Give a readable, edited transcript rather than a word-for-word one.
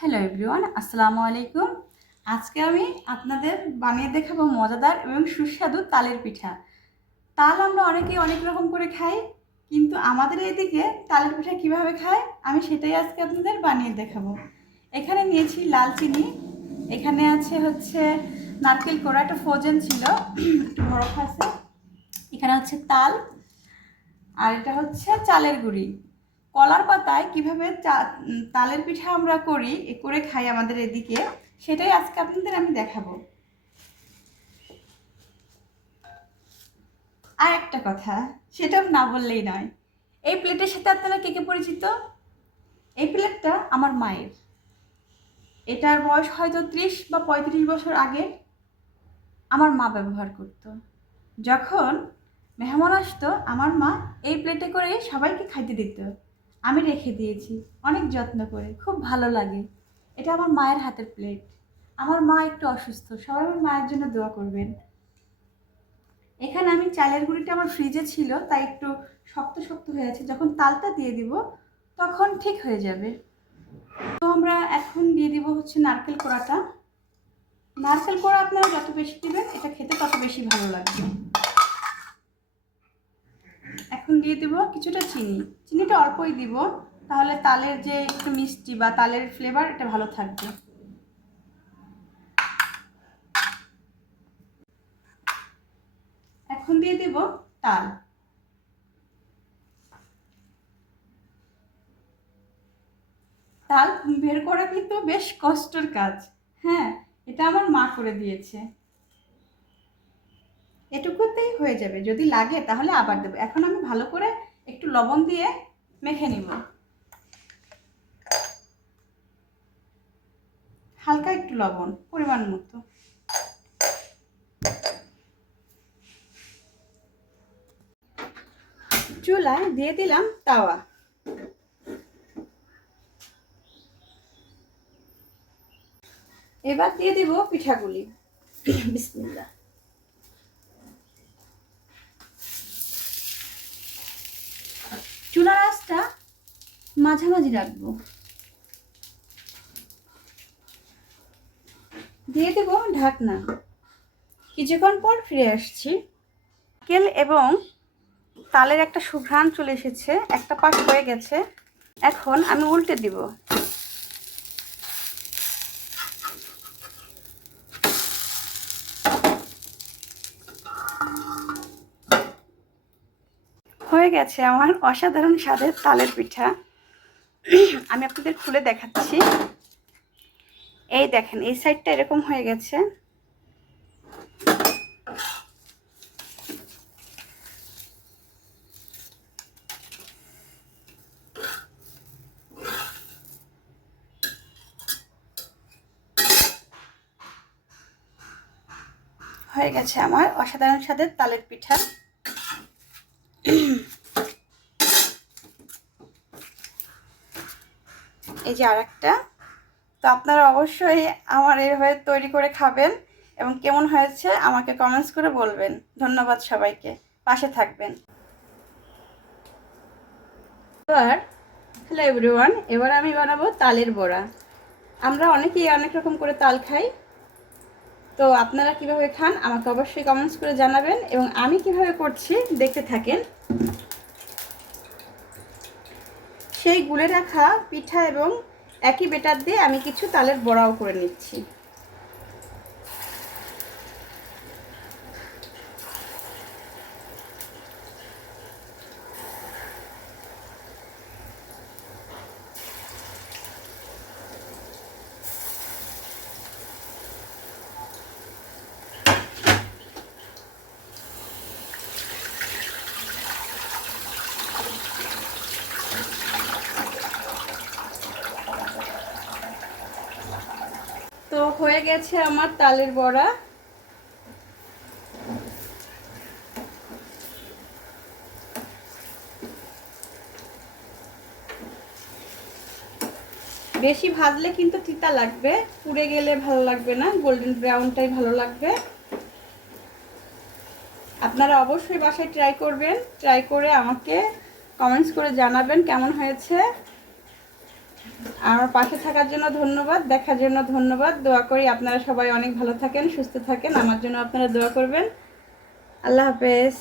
Hello everyone, আসসালামু আলাইকুম। আজকে আমি আপনাদের বানিয়ে দেখাবো মজাদার এবং সুস্বাদু তালের পিঠা। তাল আমরা অনেকেই অনেক রকম করে খাই, কিন্তু আমাদের এইদিকে তালের পিঠা কিভাবে খায় আমি সেটাই আজকে আপনাদের বানিয়ে দেখাবো। এখানে নিয়েছি লাল চিনি, এখানে আছে হচ্ছে নারকেল কোড়া, একটা ফ্রোজেন ছিল একটু বরফ আছে, এখানে হচ্ছে তাল, আর এটা হচ্ছে চালের গুঁড়ি। কলার পাতায় কিভাবে তালের পিঠা আমরা করে খাই আমাদের এদিকে, সেটাই আজকে আপনাদের আমি দেখাবো। আর একটা কথা, সেটাও না বললেই নয়, এই প্লেটের সাথে আপনারা কে কে পরিচিত? এই প্লেটটা আমার মায়ের। এটার বয়স হয়তো 30 বা 35 বছর আগে আমার মা ব্যবহার করত। যখন মেহমান আসতো আমার মা এই প্লেটে করে সবাইকে খাইতে দিত। আমি রেখে দিয়েছি অনেক যত্ন করে, খুব ভালো লাগে। এটা আমার মায়ের হাতের প্লেট। আমার মা একটু অসুস্থ, সবাই আমার মায়ের জন্য দোয়া করবেন। এখানে আমি চালের গুঁড়িটা আমার ফ্রিজে ছিল, তাই একটু শক্ত শক্ত হয়ে আছে, যখন তালটা দিয়ে দিব তখন ঠিক হয়ে যাবে। তো আমরা এখন দিয়ে দিব হচ্ছে নারকেল কোড়াটা। নারকেল কোড়া আপনারা যত বেশি দিবেন এটা খেতে তত বেশি ভালো লাগবে। এখন দিয়ে দেব কিছুটা চিনি। চিনিটা অল্পই দিব, তাহলে তালের যে একটু মিষ্টি বা তালের ফ্লেভার এটা ভালো থাকবে। এখন দিয়ে দেব তাল। তাল বের করা কিন্তু বেশ কষ্টের কাজ। হ্যাঁ, এটা আমার মা করে দিয়েছে। এটুকুতেই হয়ে যাবে, যদি লাগে তাহলে আবার দেবো। এখন আমি ভালো করে একটু লবণ দিয়ে মেখে নিব, হালকা একটু লবণ পরিমাণ মতো। চুলায় দিয়ে দিলাম তাওয়া। এবার দিয়ে দিব পিঠাগুলি। বিসমিল্লাহ। চুলার আঁচটা মাঝামাঝি রাখবো। দিয়ে দেব ঢাকনা। কিছুক্ষণ পর ফিরে আসছি। নারকেল এবং তালের একটা সুঘ্রাণ চলে এসেছে, একটা পাশ হয়ে গেছে। এখন আমি উল্টে দিব। হয়ে গেছে আমার অসাধারণ স্বাদের তালের পিঠা। আমি আপনাদের খুলে দেখাচ্ছি। এই দেখেন, এই সাইডটা এরকম হয়ে গেছে। হয়ে গেছে আমার অসাধারণ স্বাদের তালের পিঠা। এই যে আরেকটা। তো আপনারা অবশ্যই আমার এইভাবে তৈরি করে খাবেন এবং কেমন হয়েছে আমাকে কমেন্টস করে বলবেন। ধন্যবাদ সবাইকে, পাশে থাকবেন। হ্যালো এভরিওয়ান, এবার আমি বানাবো তালের বড়া। আমরা অনেকেই অনেক রকম করে তাল খাই, তো আপনারা কিভাবে খান আমাকে অবশ্যই কমেন্টস করে জানাবেন এবং আমি কিভাবে করছি দেখতে থাকেন। সেই গুলে রাখা পিঠা এবং একই বেটার দিয়ে আমি কিছু তালের বড়াও করে নিচ্ছি। তো হয়ে গেছে আমার তালের বড়া। বেশি ভাজলে কিন্তু তিতা লাগবে, পুড়ে গেলে ভালো লাগবে না, গোল্ডেন ব্রাউনটাই ভালো লাগবে। আপনারা অবশ্যই বাসায় ট্রাই করবেন, ট্রাই করে আমাকে কমেন্টস করে জানাবেন কেমন হয়েছে। আমার পাশে থাকার জন্য ধন্যবাদ, দেখার জন্য ধন্যবাদ। দোয়া করি আপনারা সবাই অনেক ভালো থাকেন, সুস্থ থাকেন। আমার জন্য আপনারা দোয়া করবেন। আল্লাহ হাফেজ।